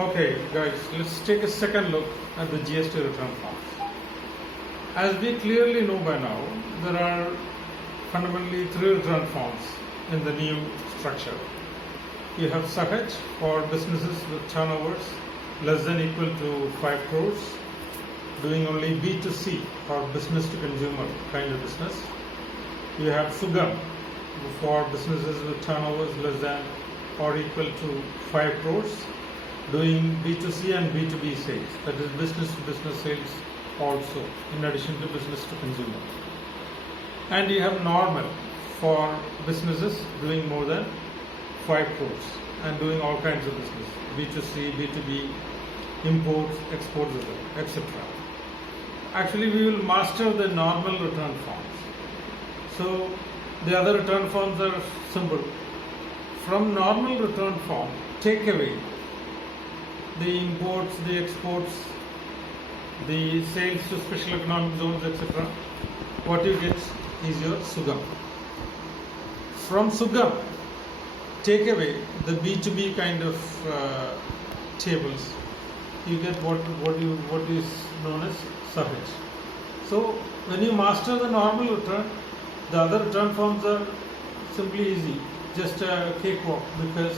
Okay, guys, let's take a second look at the GST return forms. As we clearly know by now, there are fundamentally three return forms in the new structure. You have Sahaj for businesses with turnovers less than equal to 5 crores, doing only B2C or business to consumer kind of business. You have Sugam for businesses with turnovers less than or equal to 5 crores, doing B2C and B2B sales, that is business to business sales also, in addition to business to consumer. And you have Normal for businesses doing more than 5 crores and doing all kinds of business, B2C, B2B, imports, exports, etc. Actually, we will master the normal return forms. So the other return forms are simple. From normal return form, take away the imports, the exports, the sales to special economic zones, etc. What you get is your Sugam. From Sugam, take away the B2B kind of tables. You get what is known as Sahaj. So when you master the normal return, the other return forms are simply easy, just a cakewalk, because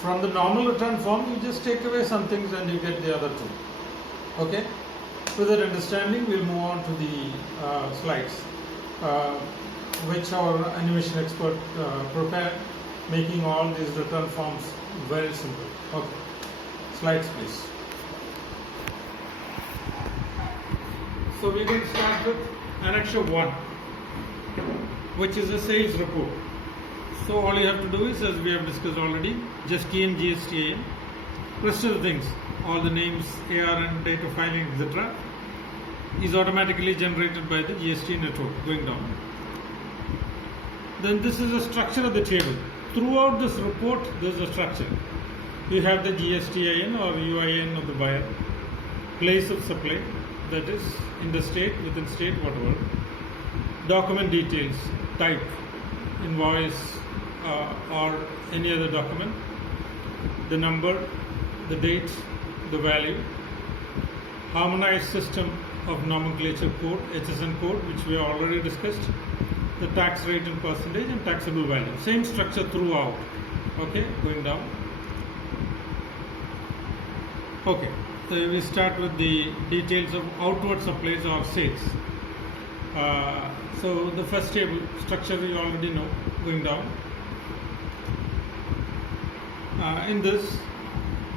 from the normal return form you just take away some things and you get the other two. Okay? With that understanding, we'll move on to the slides, which our animation expert prepared, making all these return forms very simple. Okay. Slides, please. So we're going to start with Annexure 1, which is a sales report. So all you have to do is, as we have discussed already, just key in GST. Rest of the things, all the names, ARN, date of filing, etc., is automatically generated by the GST network going down. Then this is the structure of the table. Throughout this report, there is a structure. You have the GSTIN or UIN of the buyer, place of supply, that is in the state, within state, whatever. Document details, type, invoice or any other document, the number, the date, the value, harmonized system of nomenclature code, HSN code, which we have already discussed, the tax rate in percentage and taxable value. Same structure throughout. Okay, going down. Okay, so we start with the details of outward supplies or sales. So the first table structure we already know, going down. In this,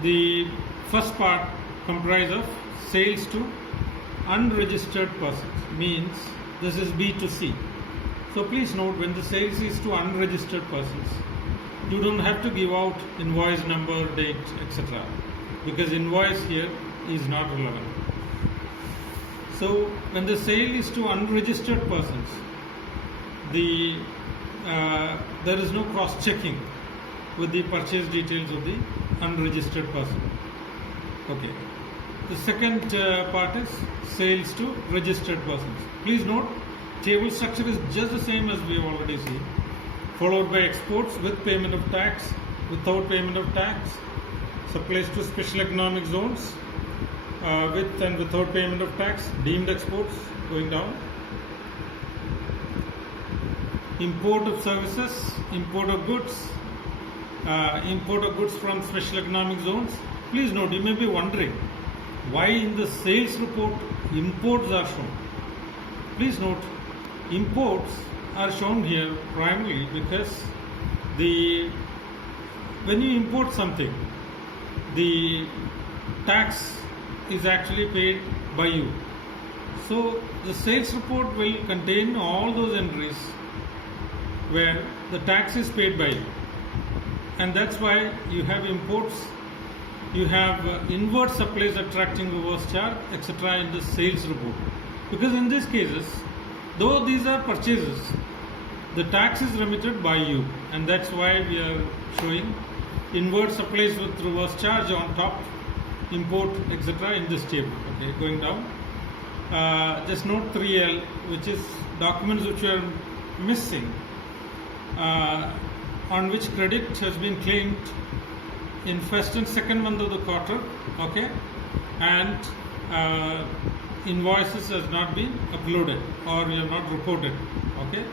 the first part comprises of sales to unregistered persons, means this is B2C. So please note, when the sales is to unregistered persons, you don't have to give out invoice number, date, etc., because invoice here is not relevant. So when the sale is to unregistered persons, there is no cross-checking with the purchase details of the unregistered person. Okay. The second part is sales to registered persons. Please note, table structure is just the same as we have already seen, followed by exports with payment of tax, without payment of tax, supplies to special economic zones, with and without payment of tax, deemed exports, going down. Import of services, import of goods from special economic zones. Please note, you may be wondering why in the sales report imports are shown. Please note, imports are shown here primarily because when you import something, the tax is actually paid by you. So the sales report will contain all those entries where the tax is paid by you, and that's why you have imports, you have inward supplies attracting reverse charge, etc. in the sales report, because in these cases, though these are purchases, the tax is remitted by you, and that's why we are showing inward supplies with reverse charge on top, import, etc. in this table. Okay, going down. Just note 3L, which is documents which are missing, on which credit has been claimed in first and second month of the quarter, okay, and invoices has not been uploaded or you have not reported, okay,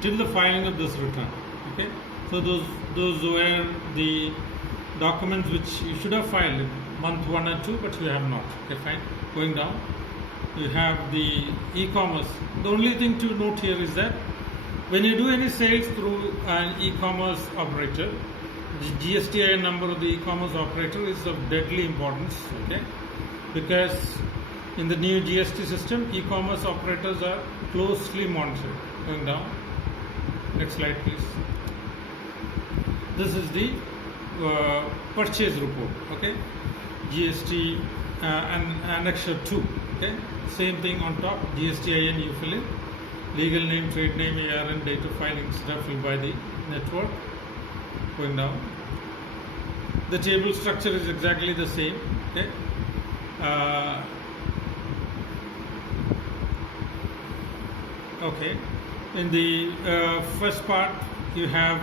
till the filing of this return, okay. So those were the documents which you should have filed in month 1 and 2, but you have not. Okay, fine. Going down, you have the e-commerce. The only thing to note here is that when you do any sales through an e-commerce operator, the GSTIN number of the e-commerce operator is of deadly importance, okay, because in the new GST system, e-commerce operators are closely monitored. Going down, next slide please. This is the purchase report, okay, GST and annexure 2, okay, same thing on top, GSTIN you fill in, legal name, trade name, ARN, date of filing, etc. filled by the network. Going down, the table structure is exactly the same, okay. Okay, in the first part you have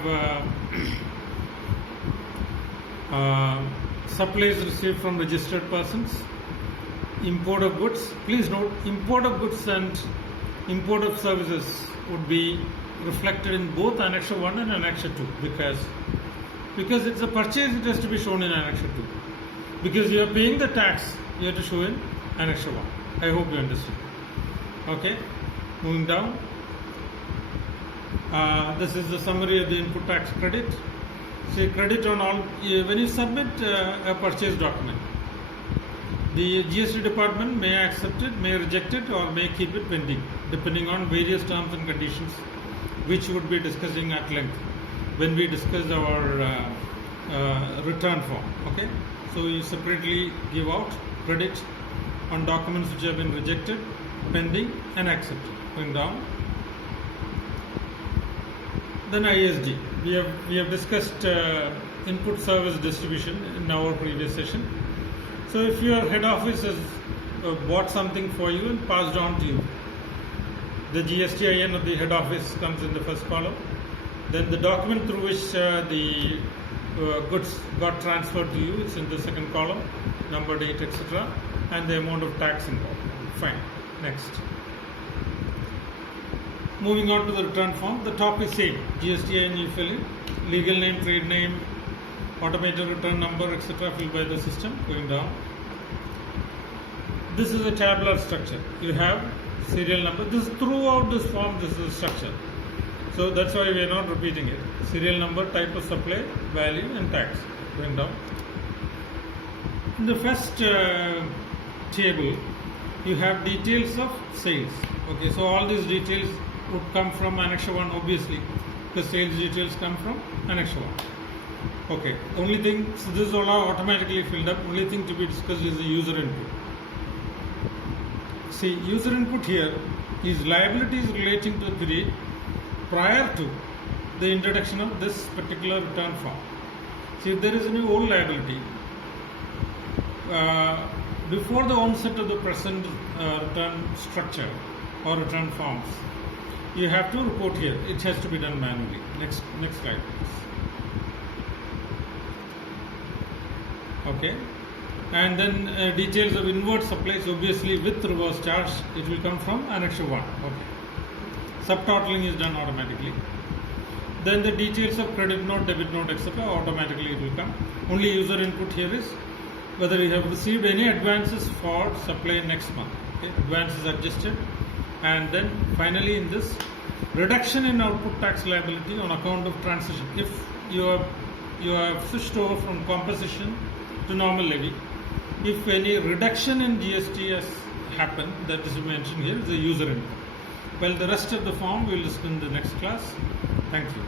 supplies received from registered persons, import of goods. Please note, import of goods and import of services would be reflected in both Annexure 1 and Annexure 2 because it's a purchase, it has to be shown in Annexure 2. Because you are paying the tax, you have to show in Annexure 1. I hope you understand. Okay, moving down. This is the summary of the input tax credit. Say credit on all, when you submit a purchase document, the GST department may accept it, may reject it, or may keep it pending, depending on various terms and conditions, which we would be discussing at length when we discuss our return form. Okay, so you separately give out credit on documents which have been rejected, pending, and accepted. Going down. Then ISD. We have discussed input service distribution in our previous session. So if your head office has bought something for you and passed on to you, the GSTIN of the head office comes in the first column. Then the document through which the goods got transferred to you is in the second column, number, date, etc., and the amount of tax involved. Fine. Next. Moving on to the return form, the top is same. GSTIN you fill in, legal name, trade name, automated return number, etc. filled by the system. Going down. This is a tabular structure. You have serial number. This throughout this form, this is a structure. So that's why we are not repeating it. Serial number, type of supply, value, and tax. Going down. In the first table, you have details of sales. Okay, so all these details would come from Annexure 1, obviously. The sales details come from Annexure 1. Okay, only thing, so this is all automatically filled up. Only thing to be discussed is the user input. See, user input here is liabilities relating to the period prior to the introduction of this particular return form. See, if there is any old liability, before the onset of the present return structure or return forms, you have to report here. It has to be done manually. Next slide, please. Okay, and then details of inward supplies, obviously with reverse charge, it will come from Annexure 1. Okay, subtotaling is done automatically. Then the details of credit note, debit note, etc. automatically it will come. Only user input here is whether you have received any advances for supply next month. Okay, advances adjusted. And then finally in this, reduction in output tax liability on account of transition. If you have switched over from composition to normal levy, if any reduction in GST has happened, that is mentioned here, is the user input. Well, the rest of the form we will discuss in the next class. Thank you.